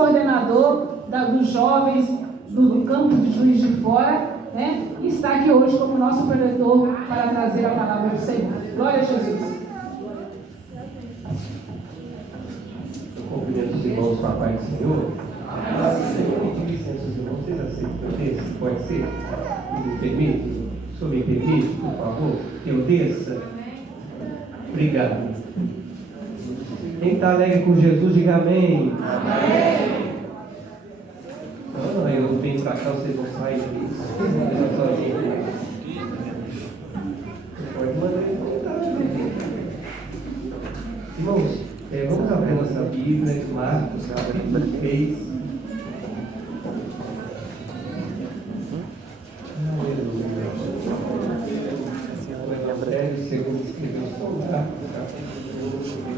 vice-coordenador dos jovens do campo de Juiz de Fora, né? E está aqui hoje como nosso preletor para trazer a palavra do Senhor. Glória a Jesus. Eu cumprimento os irmãos com a paz do Senhor. Eu pedi licença aos irmãos, vocês aceitam que eu desça? Pode ser? Me permite? O senhor me permite, por favor, que eu desça? Obrigado. Quem está alegre com Jesus, diga amém. Amém. Não, eu venho para cá, vocês vão sair disso. Eu sozinho. Pode mandar ele voltar. Irmãos, vamos abrir nossa Bíblia em Marcos, capítulo 3. Aleluia. O Evangelho segundo escreveu São Marcos, capítulo 3.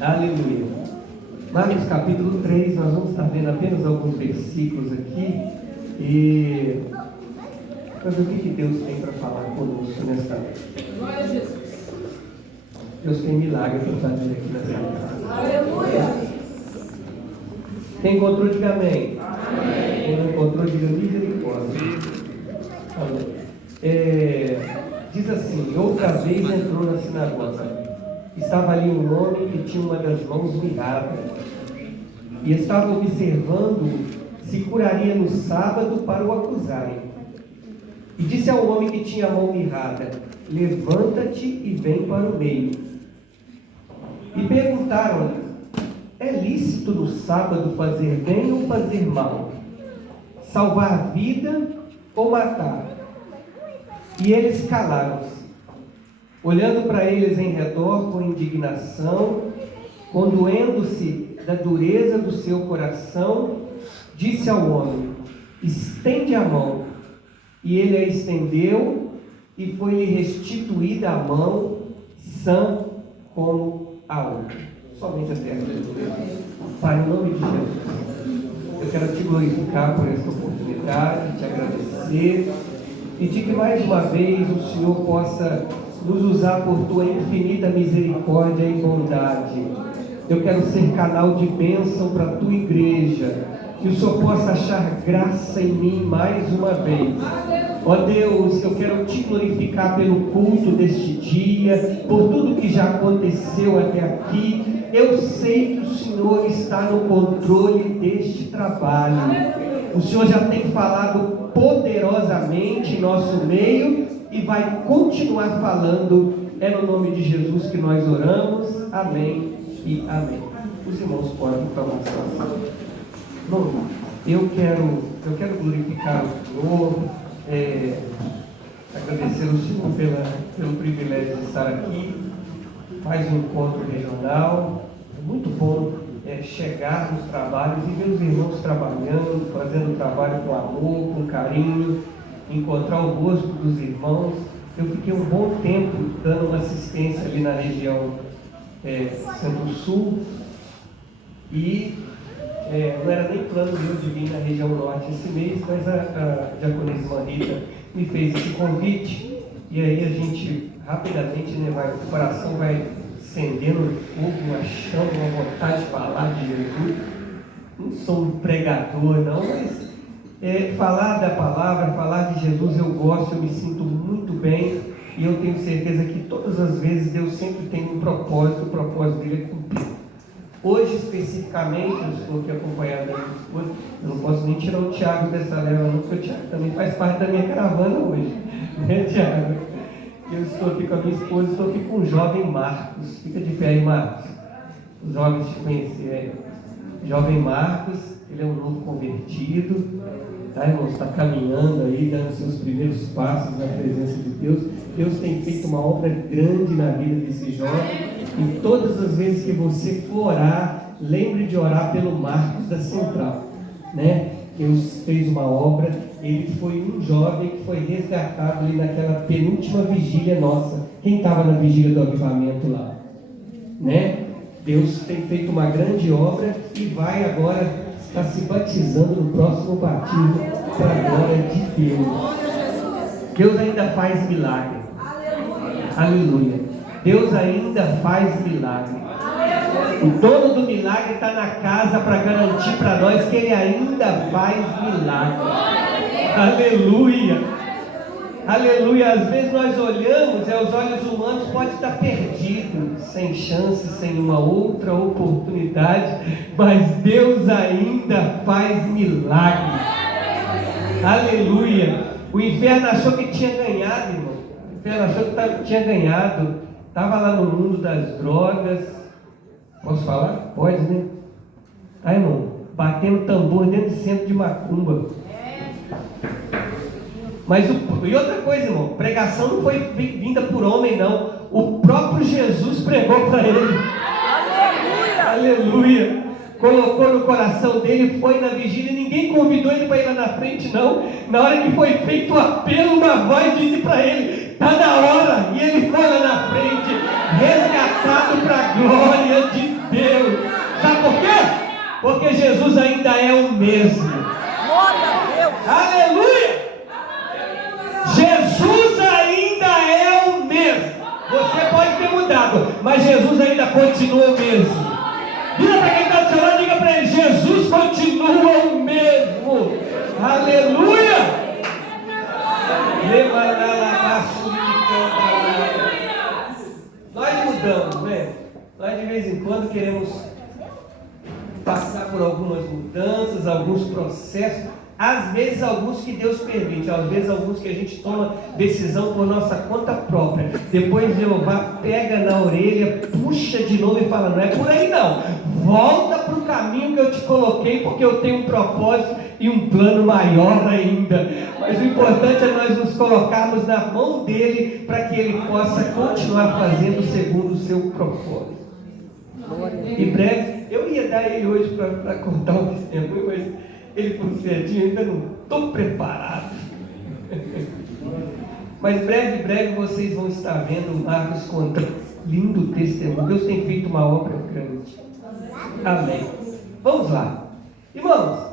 Aleluia. Marcos capítulo 3, nós vamos estar vendo apenas alguns versículos aqui. Mas o que Deus tem para falar conosco nesta noite? Glória a Jesus. Deus tem milagre para fazer aqui nessa casa. Aleluia. Quem encontrou, diga amém. Amém. Quem não encontrou, diga misericórdia. Diz assim: outra vez entrou na sinagoga. Estava ali um homem que tinha uma das mãos mirrada e estava observando se curaria no sábado para o acusarem. E disse ao homem que tinha a mão mirrada: levanta-te e vem para o meio. E perguntaram-lhe: é lícito no sábado fazer bem ou fazer mal? Salvar a vida ou matar? E eles calaram-se. Olhando para eles em redor com indignação, condoendo-se da dureza do seu coração, disse ao homem: estende a mão. E ele a estendeu, e foi-lhe restituída a mão, sã como a outra. Somente até aqui. Pai, em nome de Jesus, eu quero te glorificar por esta oportunidade, te agradecer, e de que mais uma vez o Senhor possa nos usar por tua infinita misericórdia e bondade. Eu quero ser canal de bênção para a tua igreja, que o Senhor possa achar graça em mim mais uma vez. Ó Deus, eu quero te glorificar pelo culto deste dia, por tudo que já aconteceu até aqui. Eu sei que o Senhor está no controle deste trabalho. O Senhor já tem falado poderosamente em nosso meio e vai continuar falando. É no nome de Jesus que nós oramos. Amém e amém. Os irmãos podem tomar sua ação. Bom, eu quero glorificar o Senhor, agradecer ao Senhor pelo privilégio de estar aqui. Mais um encontro regional. É muito bom chegar nos trabalhos e ver os irmãos trabalhando, fazendo o trabalho com amor, com carinho, encontrar o rosto dos irmãos. Eu fiquei um bom tempo dando uma assistência ali na região Centro-Sul e não era nem plano meu de vir na região norte esse mês, mas a diaconisa Rita me fez esse convite e aí a gente rapidamente, o coração vai acendendo um fogo, uma chama, uma vontade de falar de Jesus. Não sou um pregador não, mas falar da palavra, falar de Jesus eu gosto, eu me sinto muito bem e eu tenho certeza que todas as vezes Deus sempre tem um propósito, o propósito dele é cumprir. Hoje especificamente, eu estou aqui acompanhado da minha esposa, eu não posso nem tirar o Tiago dessa leva não, porque o Tiago também faz parte da minha caravana hoje, né, Tiago? Eu estou aqui com a minha esposa, estou aqui com o jovem Marcos. Fica de pé aí, Marcos. Os jovens te conhecerem. Jovem Marcos, ele é um novo convertido, tá, irmãos? Está caminhando aí, dando seus primeiros passos na presença de Deus. Deus tem feito uma obra grande na vida desse jovem. E todas as vezes que você for orar, lembre de orar pelo Marcos da Central, né? Deus fez uma obra. Ele foi um jovem que foi resgatado ali naquela penúltima vigília nossa. Quem estava na vigília do avivamento lá? Né? Deus tem feito uma grande obra e vai agora estar se batizando no próximo batismo. para a glória de Deus. Deus ainda faz milagre. Aleluia. Deus ainda faz milagre. O dono do milagre está na casa para garantir para nós que Ele ainda faz milagre. Aleluia. Aleluia. Às vezes nós olhamos, os olhos humanos podem estar perdidos, sem chance, sem uma outra oportunidade, mas Deus ainda faz milagre. Aleluia. O inferno achou que tinha ganhado, irmão. O inferno achou que tinha ganhado. Estava lá no mundo das drogas. Posso falar? Pode, né? Tá, irmão? Batendo tambor dentro do centro de macumba. Mas e outra coisa, irmão, pregação não foi vinda por homem, não. O próprio Jesus pregou para ele. Aleluia! Aleluia! Colocou no coração dele, foi na vigília, ninguém convidou ele para ir lá na frente, não. Na hora que foi feito o apelo, uma voz disse para ele: está na hora. E ele foi lá na frente, resgatado para a glória de Deus. Sabe por quê? Porque Jesus ainda é o mesmo. Glória a Deus! Aleluia! Jesus ainda é o mesmo. Você pode ter mudado, mas Jesus ainda continua o mesmo. Vira para quem está do seu lado e diga para ele: Jesus continua o mesmo. Aleluia! Nós mudamos, né? Nós de vez em quando queremos passar por algumas mudanças, alguns processos. Às vezes alguns que Deus permite, às vezes alguns que a gente toma decisão por nossa conta própria. Depois Jeová pega na orelha, puxa de novo e fala: não é por aí não, volta para o caminho que eu te coloquei, porque eu tenho um propósito e um plano maior ainda. Mas o importante é nós nos colocarmos na mão dele, para que ele possa continuar fazendo segundo o seu propósito. Em breve, eu ia dar ele hoje para cortar o testemunho, mas ele por cedinho, ainda não estou preparado. Mas breve vocês vão estar vendo o Marcos contando lindo testemunho. Deus tem feito uma obra grande. Amém. Vamos lá. Irmãos,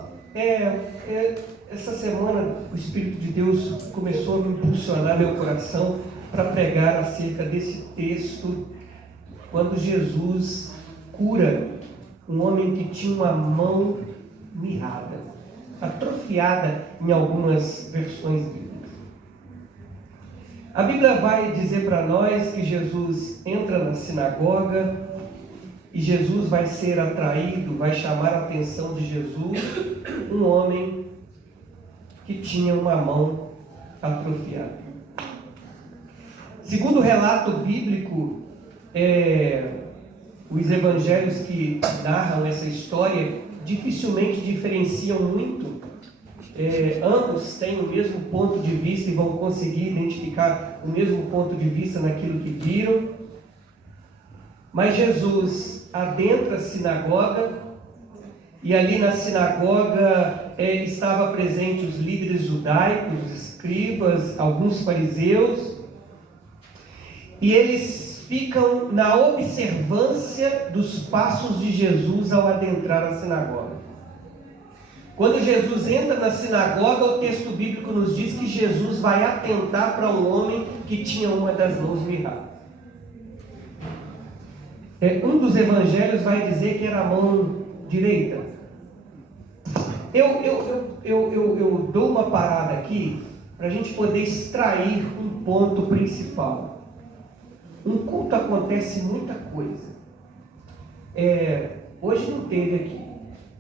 essa semana o Espírito de Deus começou a me impulsionar meu coração para pregar acerca desse texto, quando Jesus cura um homem que tinha uma mão mirrada, atrofiada em algumas versões bíblicas. A Bíblia vai dizer para nós que Jesus entra na sinagoga e Jesus vai ser atraído, vai chamar a atenção de Jesus, um homem que tinha uma mão atrofiada. Segundo o relato bíblico, os evangelhos que narram essa história dificilmente diferenciam muito. Ambos têm o mesmo ponto de vista e vão conseguir identificar o mesmo ponto de vista naquilo que viram. Mas Jesus adentra a sinagoga, e ali na sinagoga estava presente os líderes judaicos, os escribas, alguns fariseus, e eles ficam na observância dos passos de Jesus ao adentrar a sinagoga. Quando Jesus entra na sinagoga, o texto bíblico nos diz que Jesus vai atentar para um homem que tinha uma das mãos mirradas. Um dos evangelhos vai dizer que era a mão direita. Eu dou uma parada aqui para a gente poder extrair um ponto principal. Um culto acontece muita coisa. Hoje não teve aqui,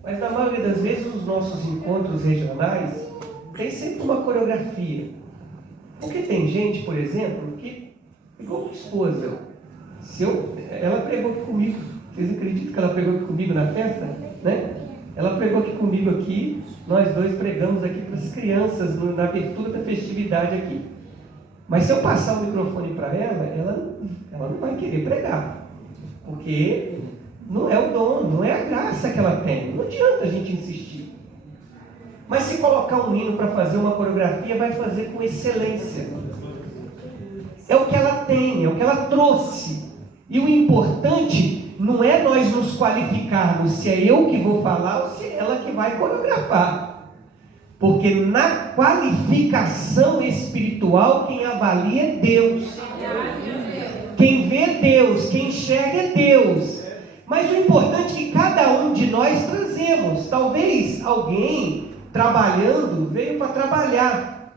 mas na maioria das vezes os nossos encontros regionais tem sempre uma coreografia. Porque tem gente, por exemplo, que, igual minha esposa, ela pregou aqui comigo. Vocês acreditam que ela pregou aqui comigo na festa? Né? Ela pregou aqui comigo aqui, nós dois pregamos aqui para as crianças na abertura da festividade aqui. Mas se eu passar o microfone para ela não vai querer pregar, porque não é o dom, não é a graça que ela tem, não adianta a gente insistir. Mas se colocar um hino para fazer uma coreografia, vai fazer com excelência. É o que ela tem, é o que ela trouxe. E o importante não é nós nos qualificarmos se é eu que vou falar ou se é ela que vai coreografar. Porque na qualificação espiritual, quem avalia é Deus. Quem vê é Deus, quem enxerga é Deus. Mas o importante é que cada um de nós trazemos. Talvez alguém trabalhando veio para trabalhar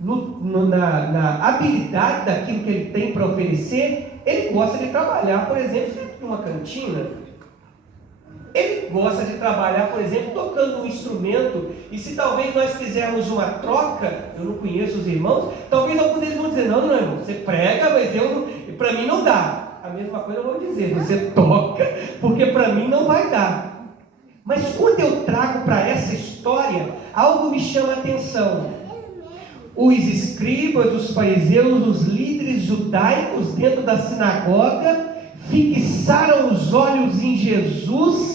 na habilidade daquilo que ele tem para oferecer. Ele gosta de trabalhar, por exemplo, dentro de uma cantina. Ele gosta de trabalhar, por exemplo, tocando um instrumento. E se talvez nós fizermos uma troca, eu não conheço os irmãos, talvez alguns deles vão dizer, não, irmão, você prega, mas para mim não dá. A mesma coisa eu vou dizer, você toca, porque para mim não vai dar. Mas quando eu trago para essa história, algo me chama a atenção. Os escribas, os fariseus, os líderes judaicos dentro da sinagoga fixaram os olhos em Jesus,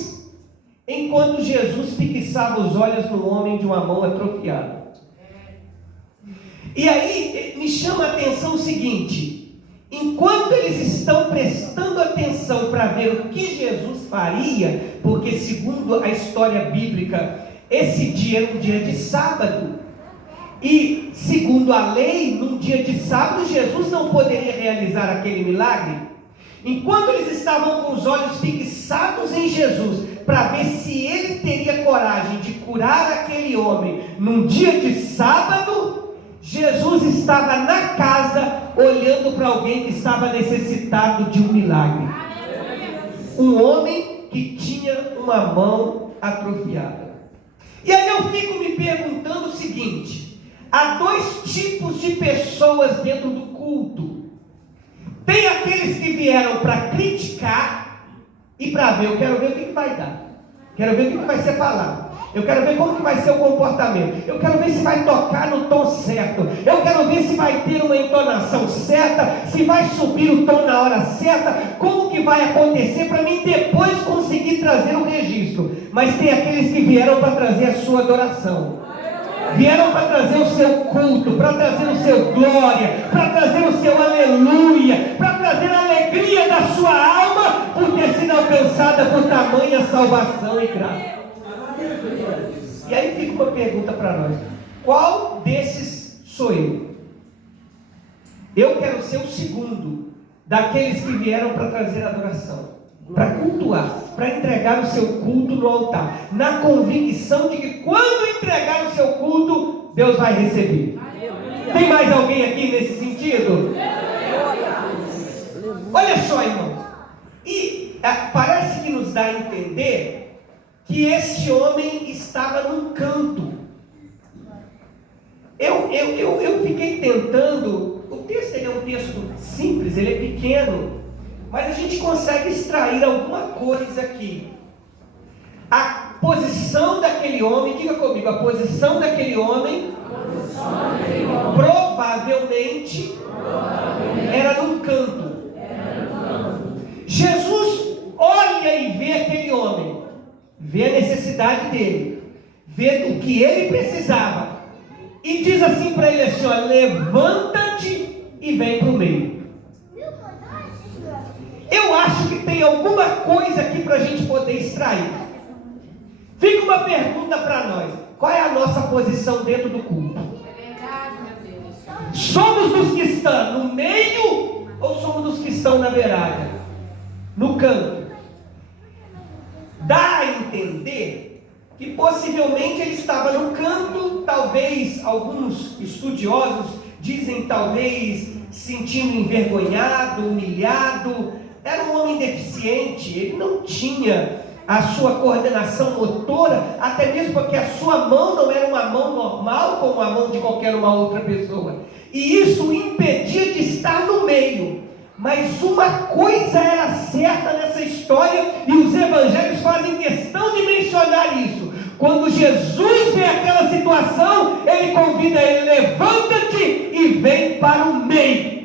enquanto Jesus fixava os olhos no homem de uma mão atrofiada. E aí me chama a atenção o seguinte: enquanto eles estão prestando atenção para ver o que Jesus faria, porque segundo a história bíblica, esse dia era um dia de sábado, e segundo a lei, num dia de sábado, Jesus não poderia realizar aquele milagre. Enquanto eles estavam com os olhos fixados em Jesus, para ver se ele teria coragem de curar aquele homem num dia de sábado, Jesus estava na casa olhando para alguém que estava necessitado de um milagre. Um homem que tinha uma mão atrofiada. E aí eu fico me perguntando o seguinte: há dois tipos de pessoas dentro do culto. Tem aqueles que vieram para criticar e para ver, eu quero ver o que vai dar, quero ver o que vai ser falado, eu quero ver como que vai ser o comportamento, eu quero ver se vai tocar no tom certo, eu quero ver se vai ter uma entonação certa, se vai subir o tom na hora certa, como que vai acontecer para mim depois conseguir trazer o registro. Mas tem aqueles que vieram para trazer a sua adoração, vieram para trazer o seu culto, para trazer o seu glória, para trazer o seu aleluia, para trazer a alegria da sua alma por ter sido alcançada por tamanha salvação e graça. E aí fica uma pergunta para nós: qual desses sou eu? Eu quero ser o segundo daqueles que vieram para trazer adoração, para cultuar, para entregar o seu culto no altar, na convicção de que quando entregar o seu culto, Deus vai receber. Tem mais alguém aqui nesse sentido? Olha só, irmão, e parece que nos dá a entender que esse homem estava num canto. Eu fiquei tentando, o texto ele é um texto simples, ele é pequeno, mas a gente consegue extrair alguma coisa aqui. A posição daquele homem, diga comigo, a posição daquele homem, provavelmente era num canto. Jesus olha e vê aquele homem, vê a necessidade dele, vê o que ele precisava, e diz assim para ele assim: ó, levanta-te e vem para o meio. Eu acho que tem alguma coisa aqui para a gente poder extrair. Fica uma pergunta para nós: qual é a nossa posição dentro do culto? Somos dos que estão no meio ou somos dos que estão na beirada, no canto? Dá a entender que possivelmente ele estava no canto. Talvez alguns estudiosos dizem talvez sentindo envergonhado, humilhado. Era um homem deficiente, ele não tinha a sua coordenação motora, até mesmo porque a sua mão não era uma mão normal como a mão de qualquer uma outra pessoa, e isso o impedia de estar no meio. Mas uma coisa era certa nessa história, e os evangelhos fazem questão de mencionar isso: quando Jesus vê aquela situação, ele convida ele: levanta-te e vem para o meio.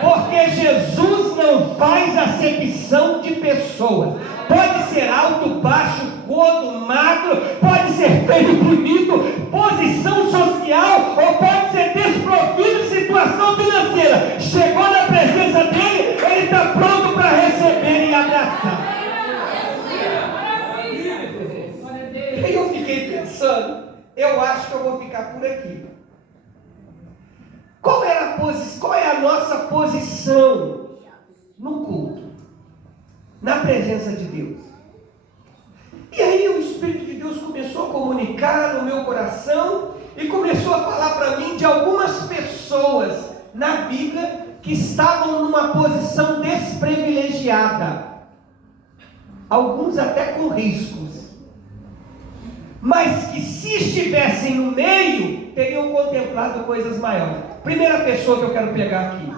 Porque Jesus não faz acepção de pessoas. Pode ser alto, baixo, gordo, magro, pode ser feio, bonito, posição social, ou pode ser desprovido de situação financeira. Chegou na presença dele, ele está pronto para receber e abraçar. E eu fiquei eu acho que eu vou ficar por aqui. Qual é a nossa posição no culto? Na presença de Deus. E aí o Espírito de Deus começou a comunicar no meu coração e começou a falar para mim de algumas pessoas na Bíblia que estavam numa posição desprivilegiada. Alguns até com riscos. Mas que se estivessem no meio, teriam contemplado coisas maiores. Primeira pessoa que eu quero pegar aqui,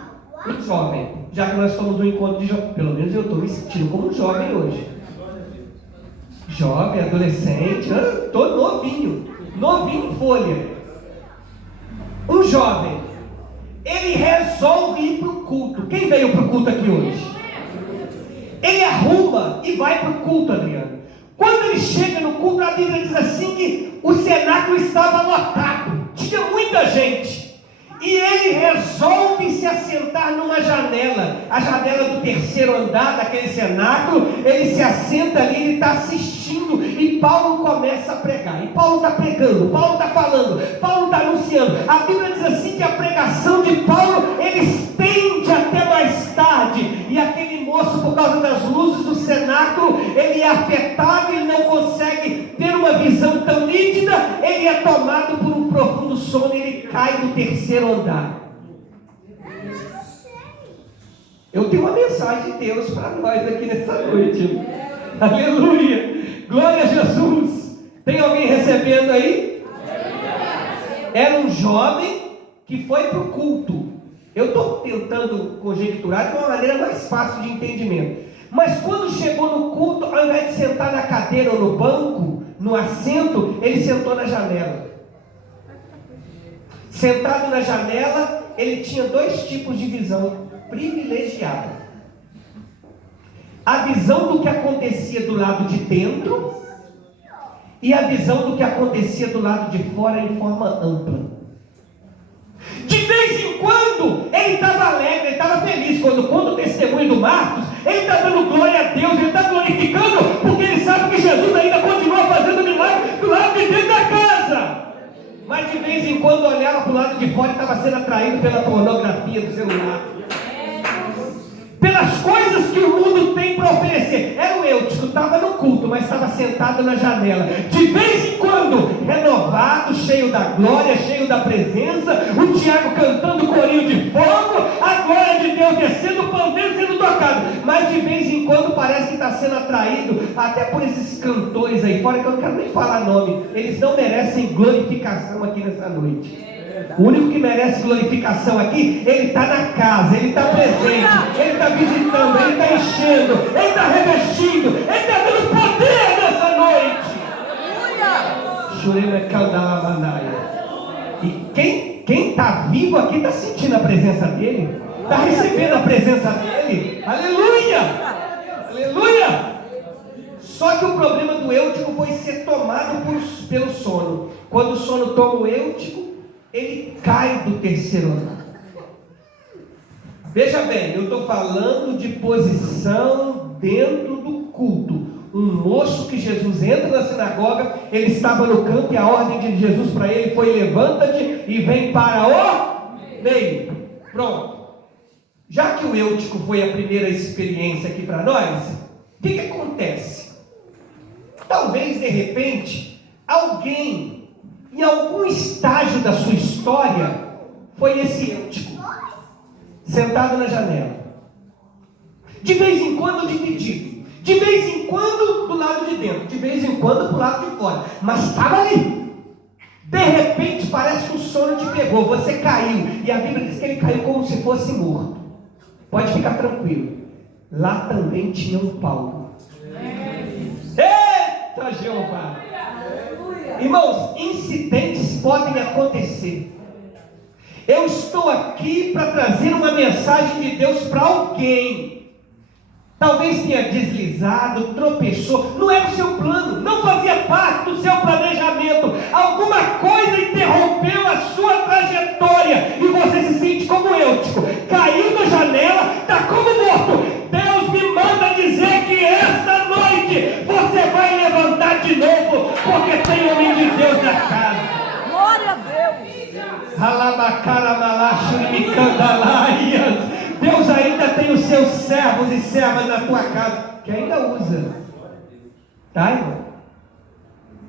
um jovem. Já que nós estamos no encontro de jovem, pelo menos eu estou me sentindo como um jovem hoje. Jovem, adolescente, estou novinho em folha. Um jovem, ele resolve ir para o culto. Quem veio para o culto aqui hoje? Ele arruma e vai para o culto, Adriano. Quando ele chega no culto, a Bíblia diz assim que o cenáculo estava lotado, tinha muita gente. E ele resolve se assentar numa janela, a janela do terceiro andar daquele cenáculo. Ele se assenta ali, ele está assistindo, e Paulo começa a pregar. E Paulo está pregando, Paulo está falando, Paulo está anunciando. A Bíblia diz assim que a pregação de Paulo, ele estende até mais tarde. E aquele moço, por causa das luzes do cenáculo, ele é afetado, ele não consegue ter uma visão tão nítida, ele é tomado por um profundo sono, ele cai do terceiro andar. Eu tenho uma mensagem de Deus para nós aqui nessa noite. Aleluia, glória a Jesus. Tem alguém recebendo aí? Era um jovem que foi para o culto. Eu estou tentando conjecturar de uma maneira mais fácil de entendimento. Mas quando chegou no culto, ao invés de sentar na cadeira ou no banco, no assento, ele sentou na janela. Sentado na janela, ele tinha dois tipos de visão privilegiada. A visão do que acontecia do lado de dentro e a visão do que acontecia do lado de fora em forma ampla. De vez em quando, ele estava alegre, ele estava feliz. Quando conta o testemunho do Marcos, ele está dando glória a Deus, ele está glorificando, porque ele sabe que Jesus ainda continua fazendo milagre do lado de dentro da casa. Mas de vez em quando olhava para o lado de fora e estava sendo atraído pela pornografia do celular, pelas coisas que o mundo tem para oferecer. Era o Eutico, estava no culto, mas estava sentado na janela. De vez em quando, renovado, cheio da glória, cheio da presença, o Tiago cantando corinho de fogo, a glória de Deus descendo, o pandeiro sendo tocado. Mas de vez em quando parece que está sendo atraído até por esses cantores aí fora, que eu não quero nem falar nome. Eles não merecem glorificação aqui nessa noite. O único que merece glorificação aqui, ele está na casa, ele está presente, ele está visitando, ele está enchendo, ele está revestindo, ele está dando poder nessa noite. Churema Caldalamanaia. E quem está vivo aqui está sentindo a presença dele, está recebendo a presença dele. Aleluia! Aleluia! Só que o problema do Eutico foi ser tomado pelo sono. Quando o sono toma o Eutico, ele cai do terceiro andar. Veja bem, eu estou falando de posição dentro do culto. Um moço que Jesus entra na sinagoga, ele estava no campo e a ordem de Jesus para ele foi: levanta-te e vem para o meio. Pronto. Já que o Eutico foi a primeira experiência aqui para nós, o que acontece? Talvez de repente alguém em algum estágio da sua história foi esse Eutico, sentado na janela, de vez em quando dividido, de vez em quando do lado de dentro, de vez em quando do lado de fora, mas estava ali. De repente parece que o sono te pegou, você caiu, e a Bíblia diz que ele caiu como se fosse morto. Pode ficar tranquilo, lá também tinha um Paulo. Eita Jeová! Irmãos, incidentes podem acontecer. Eu estou aqui para trazer uma mensagem de Deus para alguém. Talvez tenha deslizado, tropeçou, não era o seu plano, não fazia parte do seu planejamento. Alguma coisa interrompeu a sua trajetória e você se sente como Eutico, caiu da janela, está como morto. Deus me manda dizer que esta noite você vai levantar de novo, porque tem homem de Deus na casa. Deus ainda tem os seus servos e servas na tua casa, que ainda usa. Tá, irmão?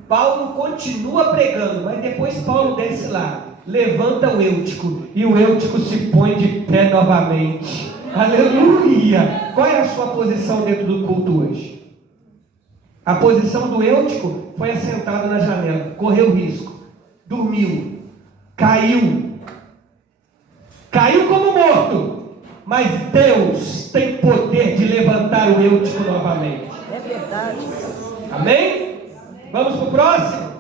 Paulo continua pregando, mas depois Paulo desce lá, levanta o Eutico, e o Eutico se põe de pé novamente. Aleluia! Qual é a sua posição dentro do culto hoje? A posição do Eutico foi assentado na janela, correu risco, dormiu, caiu como morto, mas Deus tem poder de levantar o Eutico novamente. É verdade. Amém? Vamos para o próximo?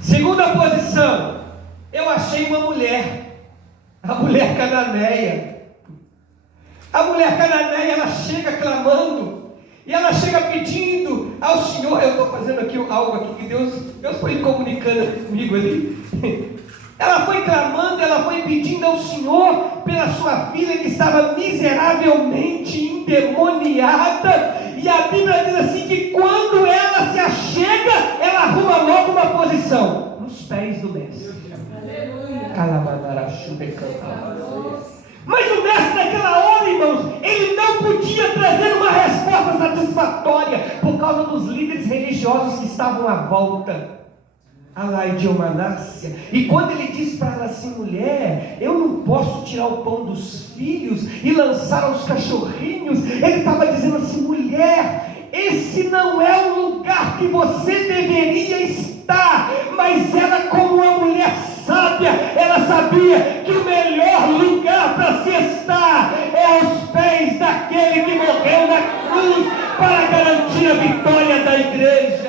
Segunda posição, eu achei uma mulher, a mulher cananeia. A mulher cananeia, ela chega clamando, e ela chega pedindo ao Senhor. Eu estou fazendo aqui algo aqui que Deus foi comunicando comigo ali. Ela foi clamando, ela foi pedindo ao Senhor pela sua filha que estava miseravelmente endemoniada. E a Bíblia diz assim que quando ela se achega, ela arruma logo uma posição nos pés do mestre. Mas o mestre naquela hora, irmãos, ele não podia trazer uma resposta satisfatória por causa dos líderes religiosos que estavam à volta. E quando ele disse para ela assim: mulher, eu não posso tirar o pão dos filhos e lançar aos cachorrinhos. Ele estava dizendo assim: mulher, esse não é o lugar que você deveria estar. Mas ela, como uma mulher sábia, ela sabia que o melhor lugar para se estar é aos pés daquele que morreu na cruz para garantir a vitória da igreja.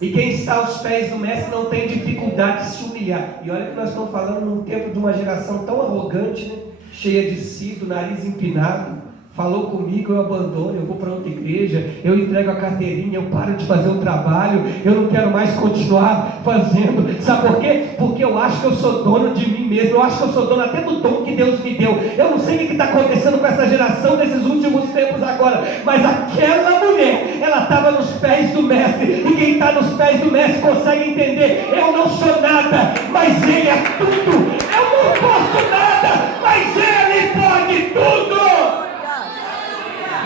E quem está aos pés do mestre não tem dificuldade de se humilhar. E olha que nós estamos falando num tempo de uma geração tão arrogante, né? Cheia de si, do nariz empinado. Falou comigo, eu abandono, eu vou para outra igreja, eu entrego a carteirinha, eu paro de fazer o trabalho, eu não quero mais continuar fazendo. Sabe por quê? Porque eu acho que eu sou dono de mim mesmo, eu acho que eu sou dono até do dom que Deus me deu. Eu não sei o que está acontecendo com essa geração nesses últimos tempos agora, mas aquela mulher, ela estava nos pés do mestre, e quem está nos pés do mestre consegue entender: eu não sou nada, mas ele é tudo. Eu não posso nada, mas ele pode tudo.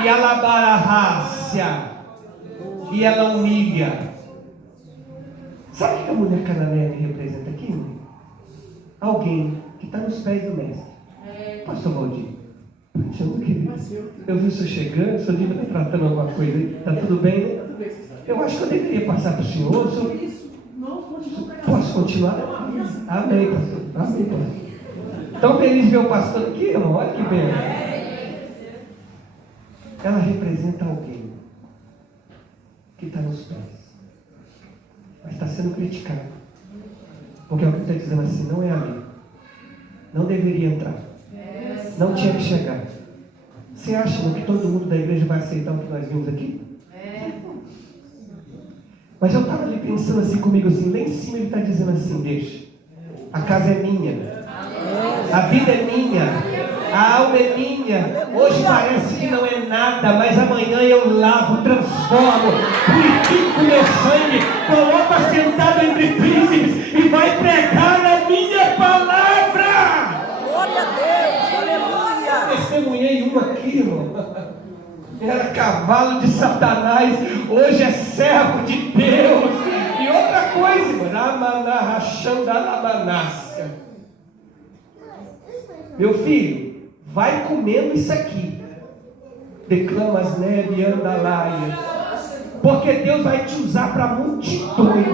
E ela bararrácia, e ela humilha. Sabe o que a mulher cananeia me representa aqui, irmão? Alguém que está nos pés do mestre. Pastor Valdir, eu vi o senhor chegando, o senhor devia estar tratando alguma coisa aí. Está tudo bem, né? Eu acho que eu deveria passar para o senhor. Posso continuar? Amém, pastor. Amém, pastor. Tão feliz de ver o pastor aqui, irmão. Olha que bem. Ela representa alguém que está nos pés, mas está sendo criticado, porque alguém está dizendo assim: não é ali, não deveria entrar, não tinha que chegar. Você acha que todo mundo da igreja vai aceitar o que nós vimos aqui? Mas eu estava ali pensando assim comigo, assim, lá em cima ele está dizendo assim: deixa, a casa é minha, a vida é minha, a alma é minha. Hoje parece que não é nada, mas amanhã eu lavo, transformo, purifico meu sangue, coloco assentado entre príncipes e vai pregar a minha palavra. Glória a Deus, aleluia. Testemunhei uma aqui, irmão. Era cavalo de Satanás, hoje é servo de Deus. E outra coisa, irmão, meu filho, vai comendo isso aqui. Declama as neves e andalaias. Porque Deus vai te usar para multidões.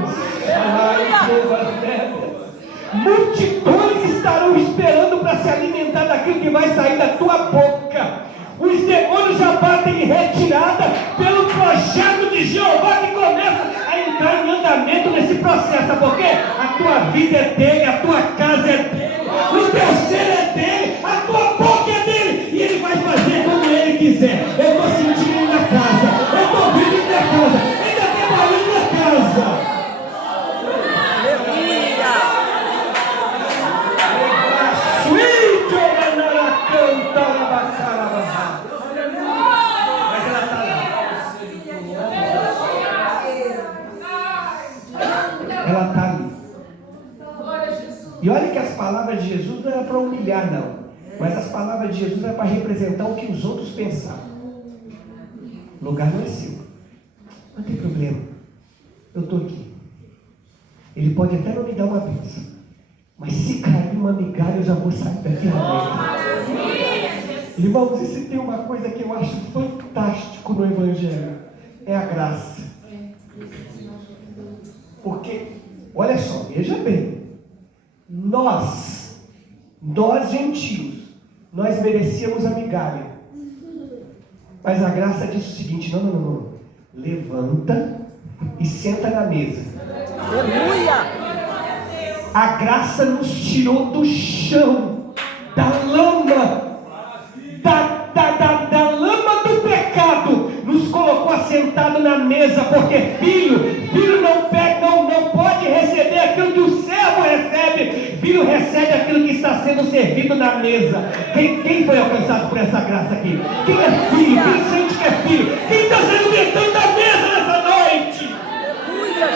Multidões estarão esperando para se alimentar daquilo que vai sair da tua boca. Os demônios já batem em retirada pelo projeto de Jeová que começa a entrar em andamento nesse processo. Sabe por quê? A tua vida é dele, a tua casa é dele, o teu ser é dele, a tua boca é dele, e ele vai fazer como ele quiser. Eu estou sentindo ele na casa, eu estou vendo ele na casa, ainda tem barulho na casa. Mas ela está lá. ela está ali. E olha que as palavras de Jesus não eram para humilhar, não. Mas as palavras de Jesus eram para representar o que os outros pensavam. O lugar não é seu. Não tem problema. Eu estou aqui. Ele pode até não me dar uma bênção. Mas se cair uma migalha, eu já vou sair daqui na Irmãos, e se tem uma coisa que eu acho fantástico no Evangelho, é a graça. Porque, olha só, veja bem, nós gentios, nós merecíamos a migalha. Mas a graça diz o seguinte: não. Levanta e senta na mesa. Aleluia! A graça nos tirou do chão, da lama, da lama do pecado, nos colocou assentado na mesa, porque filho não pode receber aquilo que o servo recebe, filho recebe aquilo que está sendo servido na mesa. Quem foi alcançado por essa graça aqui? Quem é filho? Quem sente que é filho? Quem está se alimentando da mesa nessa noite? Aleluia,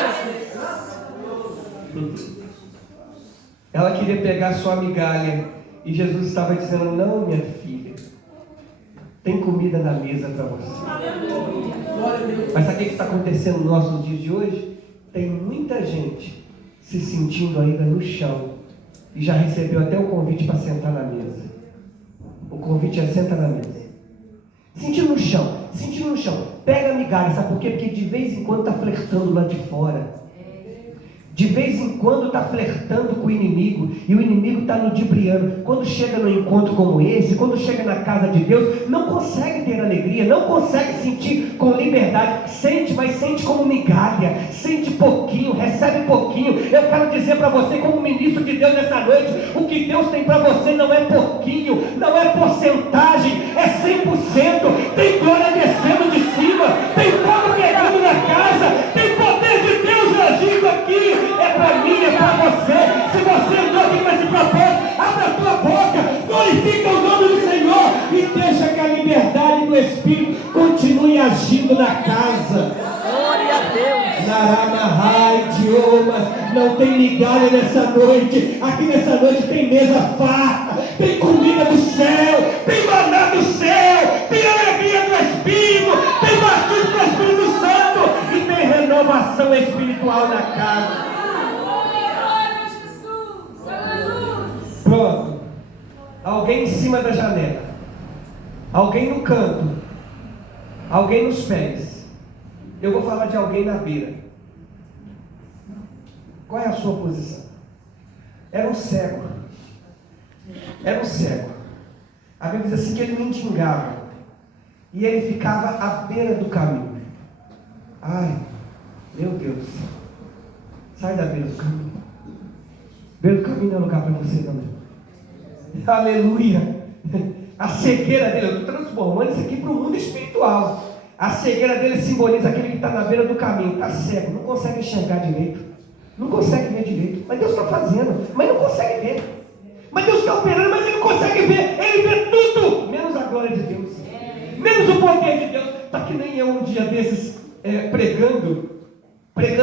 Jesus! Ela queria pegar sua migalha e Jesus estava dizendo: não, minha filha, tem comida na mesa para você. Mas sabe o que está acontecendo nos nossos dias de hoje? Tem muita gente se sentindo ainda no chão e já recebeu até o convite para sentar na mesa. O convite é: senta na mesa. Sentindo no chão, pega a migalha. Sabe por quê? Porque de vez em quando está flertando lá de fora. De vez em quando está flertando com o inimigo, e o inimigo está ludibriando. Quando chega num encontro como esse, quando chega na casa de Deus, não consegue ter alegria, não consegue sentir com liberdade. Sente, mas sente como migalha, sente pouquinho, recebe pouquinho. Eu quero dizer para você, como ministro de Deus nessa noite, o que Deus tem para você não é pouquinho, não é porcentagem, é 100%. Tem glória descendo de cima, tem fogo pegando na casa, tem poder de Deus agindo aqui. É para mim, é para você. Se você entrou aqui com esse propósito, abre a tua boca, glorifica o nome do Senhor e deixa que a liberdade do Espírito continue agindo na casa. Glória a Deus! Naramahai, idiomas, não tem migalha nessa noite. Aqui nessa noite tem mesa farta, tem comida do céu, tem maná do céu, tem alegria do Espírito, tem batismo do Espírito Santo e tem renovação espiritual na casa. Pronto. Alguém em cima da janela, alguém no canto, alguém nos pés. Eu vou falar de alguém na beira. Qual é a sua posição? Era um cego. A Bíblia diz assim que ele mendigava e ele ficava à beira do caminho. Ai, meu Deus, sai da beira do caminho. Beira do caminho não é lugar para você, não. Aleluia. A cegueira dele, eu estou transformando isso aqui para o mundo espiritual. A cegueira dele simboliza aquele que está na beira do caminho, está cego, não consegue enxergar direito, não consegue ver direito, mas Deus está fazendo, mas não consegue ver. Mas Deus está operando, mas ele não consegue ver. Ele vê tudo, menos a glória de Deus, menos o poder de Deus. Está que nem eu um dia desses pregando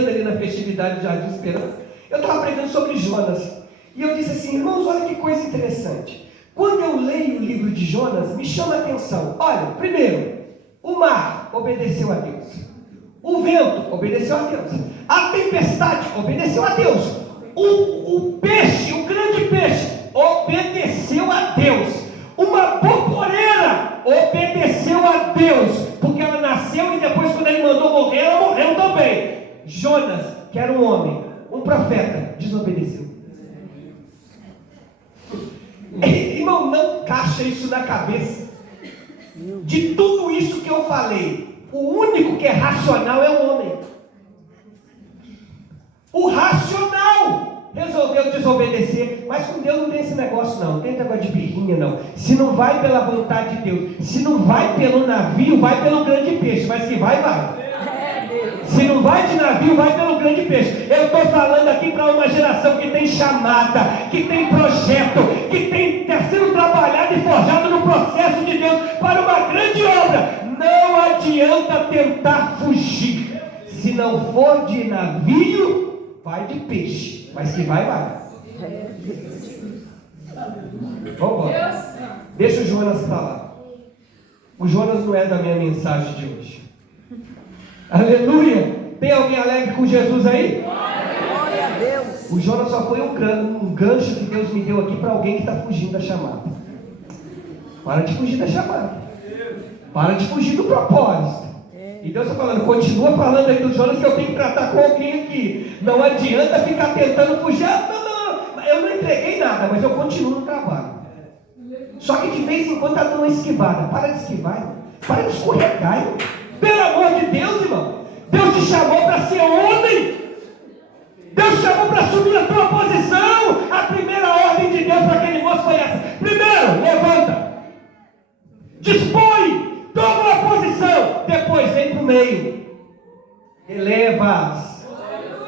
ali na festividade de Jardim Esperança. Eu estava pregando sobre Jonas. E eu disse assim: irmãos, olha que coisa interessante. Quando eu leio o livro de Jonas, me chama a atenção. Olha, primeiro, o mar obedeceu a Deus. O vento obedeceu a Deus. A tempestade obedeceu a Deus. O peixe, o grande peixe, obedeceu a Deus. Uma borboleira obedeceu a Deus, porque ela nasceu e depois, quando ele mandou morrer, ela morreu também. Jonas, que era um homem, um profeta, desobedeceu. Irmão, não encaixa isso na cabeça. De tudo isso que eu falei, o único que é racional é o homem. O racional resolveu desobedecer. Mas com Deus não tem esse negócio não, não tem negócio de birrinha não. Se não vai pela vontade de Deus, se não vai pelo navio, vai pelo grande peixe. Mas que vai, vai. Se não vai de navio, vai pelo grande peixe. Eu estou falando aqui para uma geração que tem chamada, que tem projeto, que está sendo trabalhado e forjado no processo de Deus para uma grande obra. Não adianta tentar fugir. Se não for de navio, vai de peixe, mas que vai. Vamos embora. Deixa o Jonas falar. O Jonas não é da minha mensagem de hoje. Aleluia! Tem alguém alegre com Jesus aí? Glória a Deus. O Jonas só foi um gancho que Deus me deu aqui para alguém que está fugindo da chamada. Para de fugir da chamada. Para de fugir do propósito. E Deus está falando, continua falando aí do Jonas que eu tenho que tratar com alguém aqui. Não adianta ficar tentando fugir. Não. Eu não entreguei nada, mas eu continuo no trabalho. Só que de vez em quando está dando uma esquivada. Para de esquivar, irmão. Para de escorregar, irmão. Pelo amor de Deus, irmão. Deus te chamou para ser homem. Deus te chamou para assumir a tua posição. A primeira ordem de Deus para aquele moço foi essa. Primeiro, levanta. Dispõe. Toma uma posição. Depois vem para o meio. Eleva-as.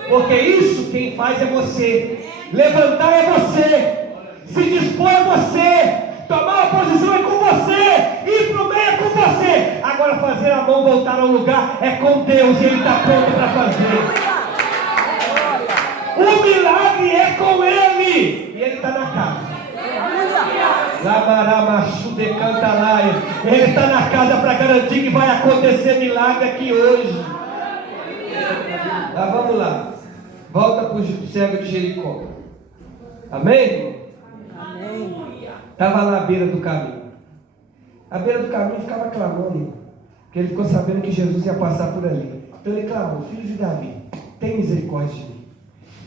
Porque isso quem faz é você. Levantar é você. Se dispor é você. Tomar uma posição é com você. Ir para o meio é com você. Agora fazer a mão voltar ao lugar é com Deus. E Ele está pronto para fazer. O milagre é com Ele. E Ele está na casa. Ele está na casa para garantir que vai acontecer milagre aqui hoje. Vamos lá. Volta para o cego de Jericó. Amém? Amém. Estava lá à beira do caminho. À beira do caminho ficava clamando, porque ele ficou sabendo que Jesus ia passar por ali. Então ele clamou: Filho de Davi, tem misericórdia de mim.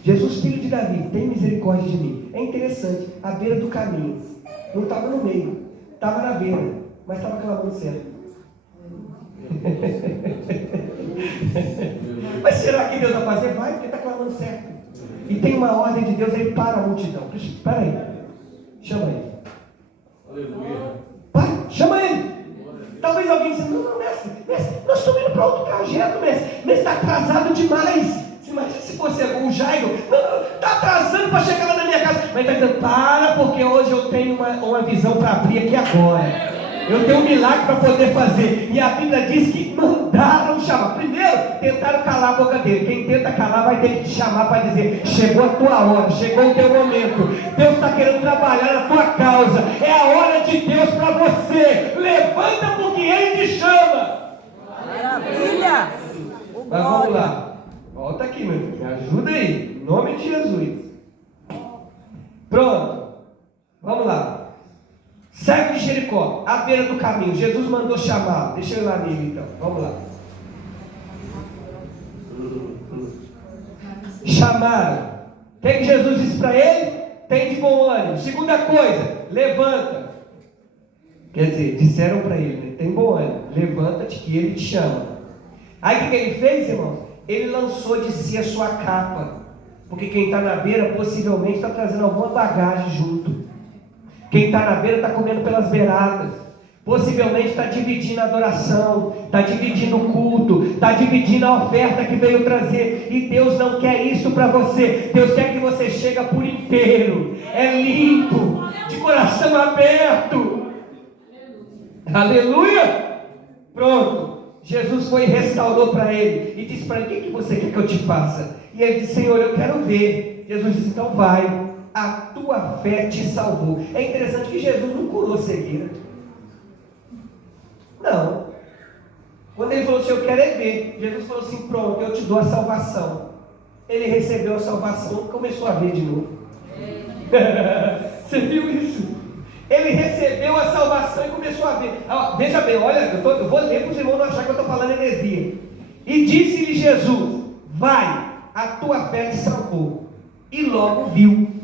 Jesus, filho de Davi, tem misericórdia de mim. É interessante, à beira do caminho. Não estava no meio, estava na beira, mas estava clamando certo. Mas será que Deus vai fazer? Vai, porque está clamando certo. E tem uma ordem de Deus, Ele para a multidão. Espera aí, chama ele. Pai, chama ele. Talvez alguém diga: não, mestre, nós estamos indo para outro trajeto, mestre está atrasado demais. Você imagina se fosse o Jairo: está atrasando para chegar lá na minha casa. Mas está dizendo: para, porque hoje eu tenho uma visão para abrir aqui agora. Eu tenho um milagre para poder fazer. E a Bíblia diz que mandaram chamar. Primeiro, tentaram calar a boca dele. Quem tenta calar vai ter que te chamar para dizer: chegou a tua hora, chegou o teu momento. Deus está querendo trabalhar na tua causa. É a hora de Deus para você. Levanta, porque Ele te chama. Maravilha. Mas vamos lá. Volta aqui, meu filho. Me ajuda aí. Em nome de Jesus. Pronto. Vamos lá. Cego de Jericó, à beira do caminho. Jesus mandou chamar. Deixa eu ir lá nele então. Vamos lá. Chamaram. O que Jesus disse para ele? Tem de bom ânimo. Segunda coisa, levanta. Quer dizer, disseram para ele, né? Tem bom ânimo. Levanta-te que Ele te chama. Aí o que ele fez, irmãos? Ele lançou de si a sua capa. Porque quem está na beira possivelmente está trazendo alguma bagagem junto. Quem está na beira está comendo pelas beiradas. Possivelmente está dividindo a adoração, está dividindo o culto, está dividindo a oferta que veio trazer. E Deus não quer isso para você. Deus quer que você chegue por inteiro. É limpo, de coração aberto. Aleluia! Pronto. Jesus foi e restaurou para ele. E disse para ele: o que você quer que eu te faça? E ele disse: Senhor, eu quero ver. Jesus disse: então vai. A tua fé te salvou. É interessante que Jesus não curou cegueira. Não. Quando ele falou assim: eu quero é ver, Jesus falou assim: pronto, eu te dou a salvação. Ele recebeu a salvação e começou a ver de novo. Você viu isso? Ele recebeu a salvação e começou a ver. Veja bem, olha, eu vou ler para os irmãos não achar que eu estou falando heresia. E disse-lhe Jesus: vai, a tua fé te salvou. E logo viu.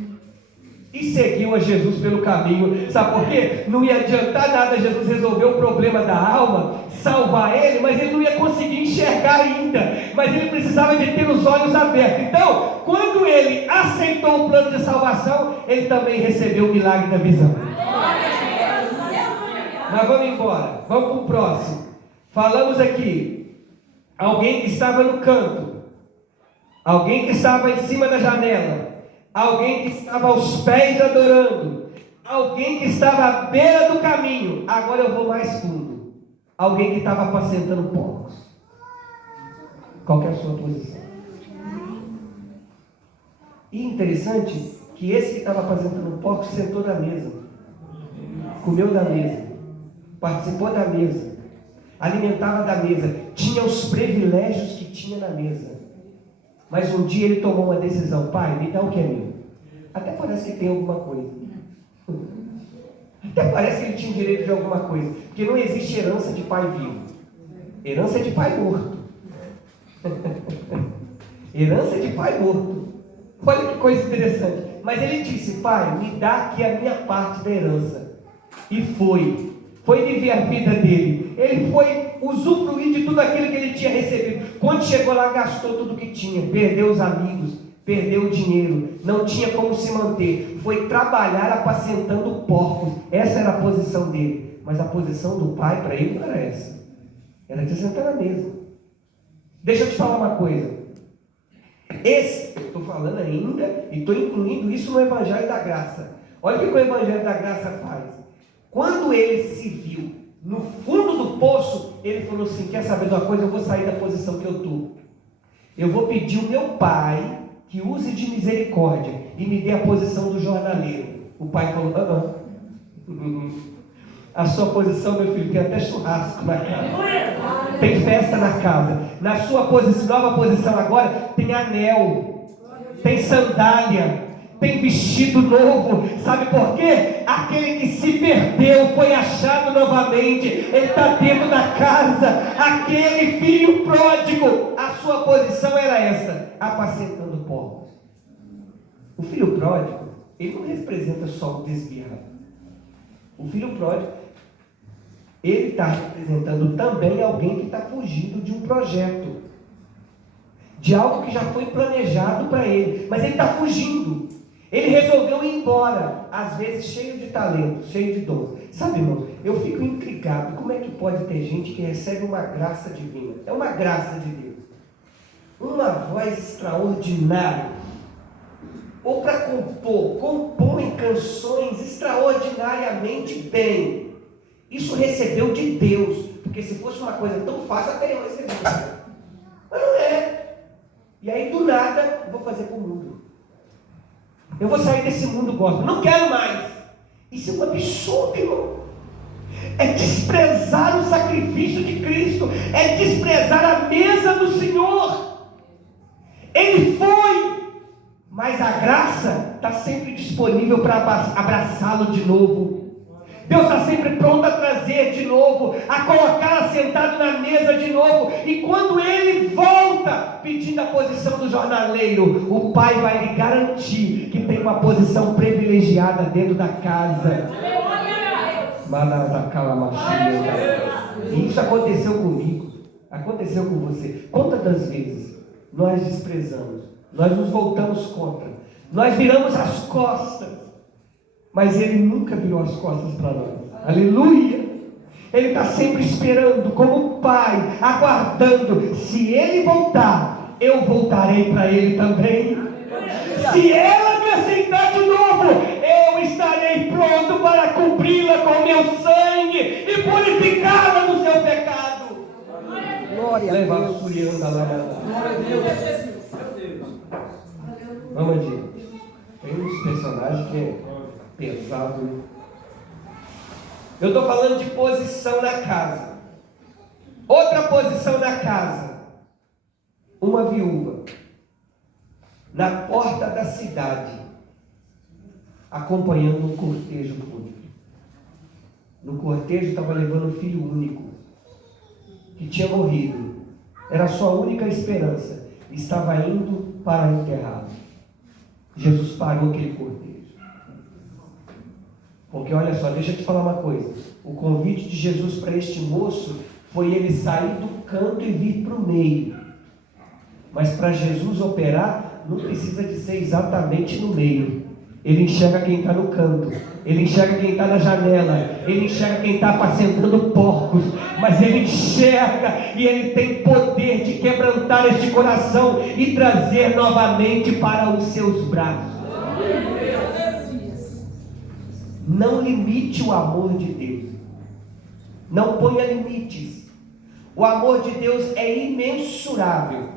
E seguiu a Jesus pelo caminho. Sabe por quê? Não ia adiantar nada Jesus resolver o problema da alma, salvar ele, mas ele não ia conseguir enxergar ainda. Mas ele precisava de ter os olhos abertos. Então, quando ele aceitou o plano de salvação, ele também recebeu o milagre da visão. Mas vamos embora. Vamos para o próximo. Falamos aqui. Alguém que estava no canto. Alguém que estava em cima da janela. Alguém que estava aos pés adorando. Alguém que estava à beira do caminho. Agora eu vou mais fundo. Alguém que estava apacentando porcos. Qual que é a sua posição? E interessante que esse que estava apacentando porcos sentou na mesa, comeu da mesa, participou da mesa, alimentava da mesa, tinha os privilégios que tinha na mesa. Mas um dia ele tomou uma decisão: pai, me dá o que é meu. Até parece que tem alguma coisa. Até parece que ele tinha direito de alguma coisa. Porque não existe herança de pai vivo. Herança é de pai morto. Herança é de pai morto. Olha que coisa interessante. Mas ele disse: pai, me dá aqui a minha parte da herança. E foi viver a vida dele. Ele foi usufruir de tudo aquilo que ele tinha recebido. Quando chegou lá, gastou tudo que tinha. Perdeu os amigos, perdeu o dinheiro, não tinha como se manter. Foi trabalhar apacentando porcos. Essa era a posição dele. Mas a posição do pai para ele não era essa. Era de sentar na mesa. Deixa eu te falar uma coisa. Esse, eu estou falando ainda, e estou incluindo isso no Evangelho da Graça. Olha o que o Evangelho da Graça faz. Quando ele se viu no fundo do poço, ele falou assim: quer saber de uma coisa? Eu vou sair da posição que eu estou. Eu vou pedir ao meu pai que use de misericórdia e me dê a posição do jornaleiro. O pai falou: a sua posição, meu filho, tem até churrasco na casa, tem festa na casa. Na sua nova posição agora, tem anel, tem sandália, tem vestido novo. Sabe por quê? Aquele que se perdeu foi achado novamente. Ele está dentro da casa. Aquele filho pródigo, a sua posição era essa: apacentando porcos. O filho pródigo, ele não representa só o desviado. O filho pródigo, ele está representando também alguém que está fugindo de um projeto, de algo que já foi planejado para ele, mas ele está fugindo. Ele resolveu ir embora, às vezes cheio de talento, cheio de dons. Sabe, irmão, eu fico intrigado, como é que pode ter gente que recebe uma graça divina? É uma graça de Deus, uma voz extraordinária, ou para compõe canções extraordinariamente bem. Isso recebeu de Deus, porque se fosse uma coisa tão fácil, até eu recebi. Mas não é. E aí, do nada, eu vou fazer para o mundo. Eu vou sair desse mundo gospel. Não quero mais. Isso é um absurdo, irmão. É desprezar o sacrifício de Cristo. É desprezar a mesa do Senhor. Ele foi, mas a graça está sempre disponível para abraçá-lo de novo. Deus está sempre pronto a trazer de novo, a colocá-lo sentado na mesa de novo. E quando ele volta pedindo a posição do jornaleiro, o pai vai lhe garantir que tem uma posição privilegiada dentro da casa. E isso aconteceu comigo, aconteceu com você. Quantas vezes nós desprezamos, nós nos voltamos contra, nós viramos as costas, mas ele nunca virou as costas para nós. Aleluia! Ele está sempre esperando, como pai, aguardando. Se ele voltar, eu voltarei para ele também. Se ela me aceitar de novo, eu estarei pronto para cobri-la com meu sangue e purificá-la do seu pecado. Glória a Deus. Vamos adiante. Tem uns personagens que é pesado. Eu estou falando de posição na casa. Outra posição na casa: uma viúva na porta da cidade, acompanhando um cortejo fúnebre. No cortejo estava levando um filho único, que tinha morrido. Era a sua única esperança. Estava indo para enterrá-lo. Jesus parou aquele cortejo. Porque olha só, deixa eu te falar uma coisa. O convite de Jesus para este moço foi ele sair do canto e vir para o meio. Mas para Jesus operar, não precisa de ser exatamente no meio. Ele enxerga quem está no canto, ele enxerga quem está na janela, ele enxerga quem está apacentando porcos, mas ele enxerga e ele tem poder de quebrantar este coração e trazer novamente para os seus braços. Não limite o amor de Deus. Não ponha limites. O amor de Deus é imensurável,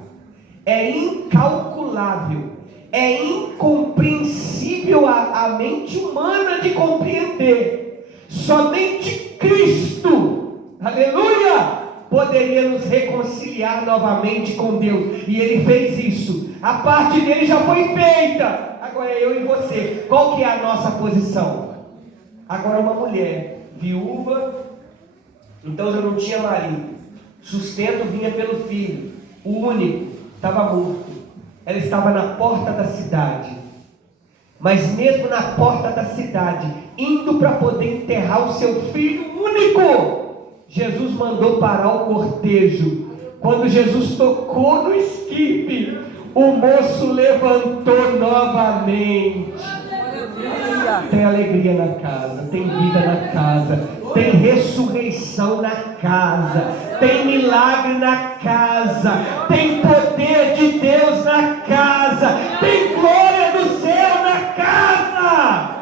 é incalculável, é incompreensível à mente humana de compreender. Somente Cristo, aleluia, poderia nos reconciliar novamente com Deus. E Ele fez isso. A parte dele já foi feita. Agora é eu e você. Qual que é a nossa posição? Agora uma mulher viúva, então já não tinha marido. Sustento vinha pelo filho. O único estava morto. Ela estava na porta da cidade. Mas mesmo na porta da cidade, indo para poder enterrar o seu filho único, Jesus mandou parar o cortejo. Quando Jesus tocou no esquife, o moço levantou novamente. Tem alegria na casa, tem vida na casa, tem ressurreição na casa, tem milagre na casa, tem poder de Deus na casa, tem glória do céu na casa.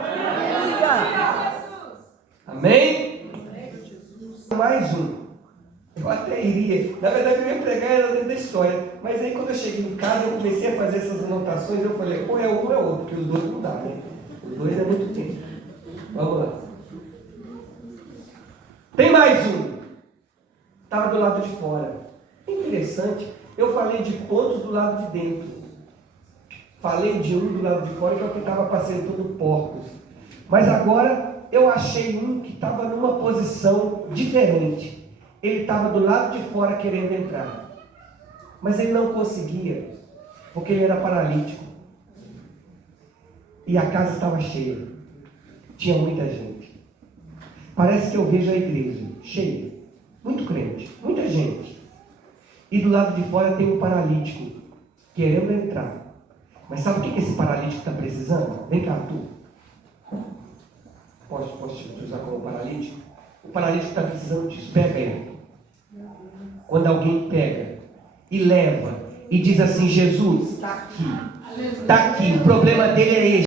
Amém? Mais um. Eu até iria, na verdade eu ia pregar era dentro da história, mas aí quando eu cheguei em casa eu comecei a fazer essas anotações, eu falei, ou é um ou é outro, porque os dois não dá, né? Os dois é muito tempo. Vamos lá. Tem mais um. Estava do lado de fora. Interessante, eu falei de pontos do lado de dentro. Falei de um do lado de fora que é o que estava apacentando porcos. Mas agora eu achei um que estava numa posição diferente. Ele estava do lado de fora querendo entrar. Mas ele não conseguia, porque ele era paralítico. E a casa estava cheia. Tinha muita gente. Parece que eu vejo a igreja cheia. Muito crente, muita gente. E do lado de fora tem um paralítico querendo entrar. Mas sabe o que esse paralítico está precisando? Vem cá, tu. Posso te usar como paralítico? O paralítico está precisando disso. Pega ele. Quando alguém pega e leva e diz assim, Jesus, está aqui. Está aqui. O problema dele é esse.